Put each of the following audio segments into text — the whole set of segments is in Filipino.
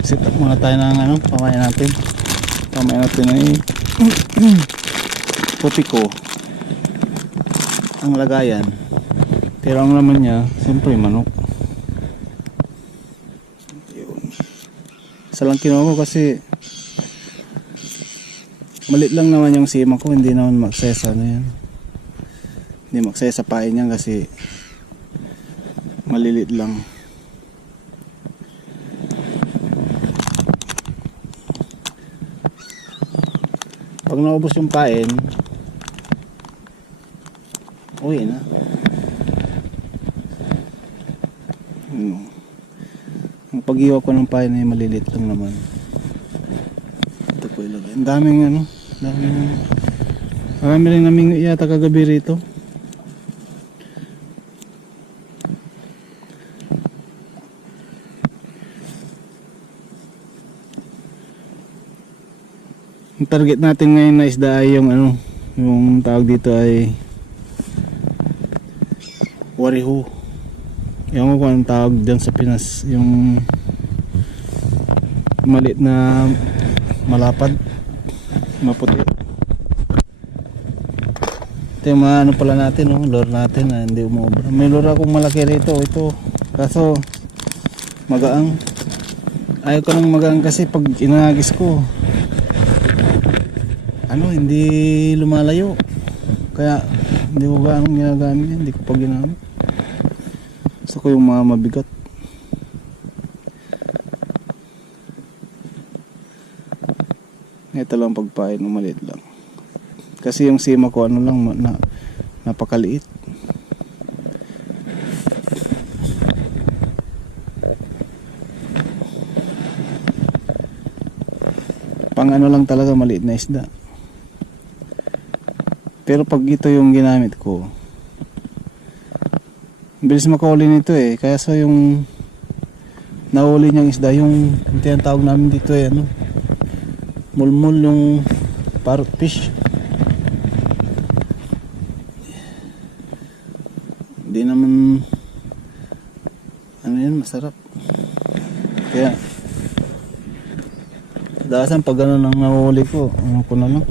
Set up muna tayo ng ano, pamain natin. Pamain natin ay putiko ang lagayan. Pero ang laman niya, siyempre manok. Yun. Isa lang kinuha ko kasi malit lang naman yung sima ko, hindi naman magsesa na yan. Hindi magsesa pain yan kasi malilit lang. Pag naubos yung pain, uwi na. Ang pag-iwa ko ng pain ay malilit lang naman. Ito po ilagay. Ang daming ano, marami rin naming yata kagabi rito. Ang target natin ngayon na isda ay yung ano, yung tawag dito ay wariho. Yung ko anong tawag dyan sa Pinas, yung maliit na malapad, maputi. Ito yung mga ano pala natin, no? Lure natin na hindi umobra. May lure akong malaki rito, ito. Kaso magaang. Ayaw ko nang magaang kasi pag inagis ko ano, hindi lumalayo. Kaya hindi ko gaano ginagamit yan, hindi ko pa ginamit. Gusto ko yung mga mabigat. Ito lang pagpain, maliit lang. Kasi yung sima ko ano lang, napakaliit. Pang ano lang talaga, maliit na isda. Pero pag ito yung ginamit ko, bilis makahuli nito eh. Kaya sa yung nahuli niyang isda, yung tinatawag namin dito eh, ano, mulmul, yung parrot fish. Hindi naman ano yan, masarap. Kaya dasan pag ano nang nahuli ko, ano ko na lang,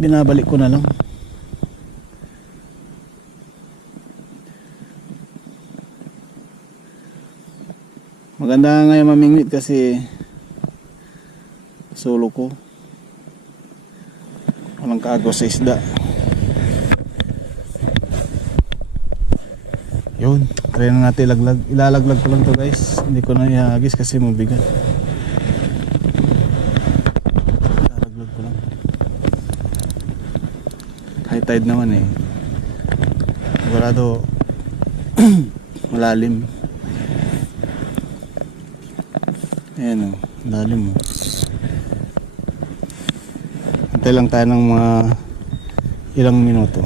binabalik ko na lang. Maganda ngayon mamingwit kasi solo ko, walang kaagaw sa isda. Yun, try na natin ilaglag. Ilalaglag ko lang to guys, hindi ko na ihagis kasi mabigat. Ilalaglag ko lang. High tide naman eh, sigurado malalim. Ayan o, lalim o. Antay lang tayo ng mga ilang minuto.